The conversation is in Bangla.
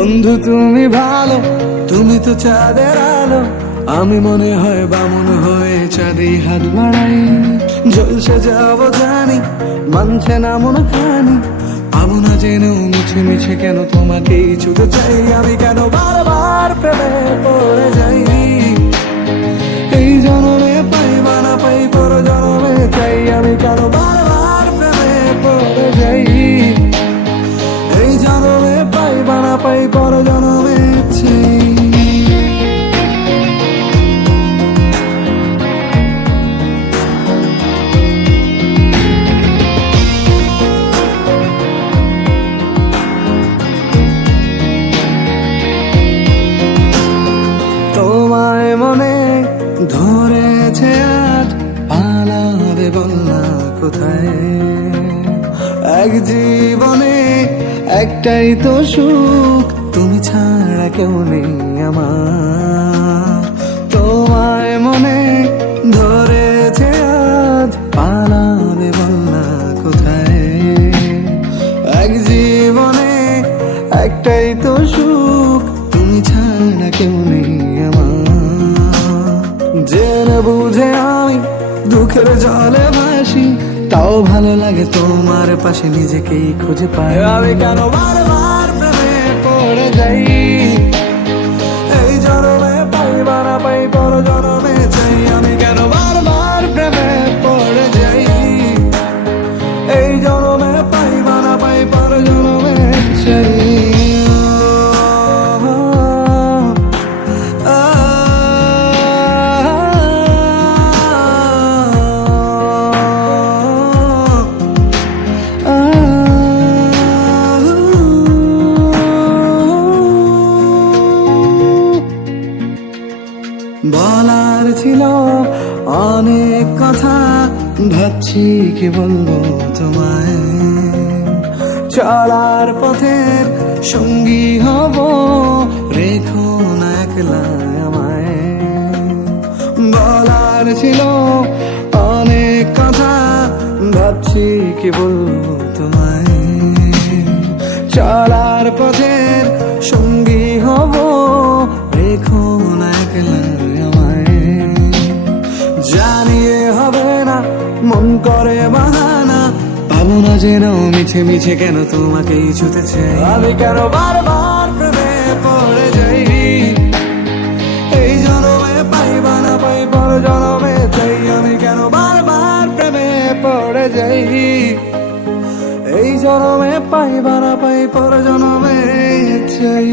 বন্ধু তুমি ভালো, তুমি তো চাঁদের আলো। আমি মনে হয় বামন হয়ে চাঁদে হাত বাড়াই। জলসে যাবো জানি, মানছে না মন খানি। পাবো না জেনেও মিছে মিছে কেন তোমাকেই ছুতে চাই। আমি কেন বারবার প্রেমে পড়ে যাই। এই জনমে পাই বা না পাই, পর জনমে চাই। আমি কেন বারবার প্রেমে পড়ে যাই। এই জনমে পাই বা না পাই, পর জনমে চাই। তোমায় মনে ধরেছে আজ, পালাবে বলনা কোথায়। এক জীবনে একটাই তো সুখ, তুমি ছাড়া কেউ নেই আমার। তোমায় মনে ধরেছে আজ, পালাবে বলনা কোথায়। এক জীবনে একটাই তো সুখ, তুমি ছাড়া কেউ নেই আমার। জেনে বুঝে আমি দুঃখের জলে ভাসি, তাও ভালো লাগে তোমার পাশে নিজেকেই খুঁজে পাই। আমি কেন বারবার প্রেমে পড়ে যাই। এই জনমে পাই বা না পাই, পর জনমে চাই। আমি কেন বারবার প্রেমে পড়ে যাই। এই জনমে পাই বা না পাই, পর জনমে চাই। বলার ছিল অনেক কথা, ভাবছি কি বলবো তোমায়। চলার পথের সঙ্গী হব, রেখো না একলা আমায়। বলার ছিল অনেক কথা, ভাবছি কি বলবো তোমায়। চলার পথের সঙ্গী হব, রেখো না একলা আমায়। জানিয়ে হবে না, মন করে বাহানা। পাবো না জেনেও মিছে মিছে কেন তোমাকেই ছুতে চাই। আমি কেন বারবার প্রেমে পড়ে যাই। এই জনমে পাই বা না পাই, পর জনমে চাই। আমি কেন বারবার প্রেমে পড়ে যাই। এই জনমে পাই বা না পাই, পর জনমে চাই।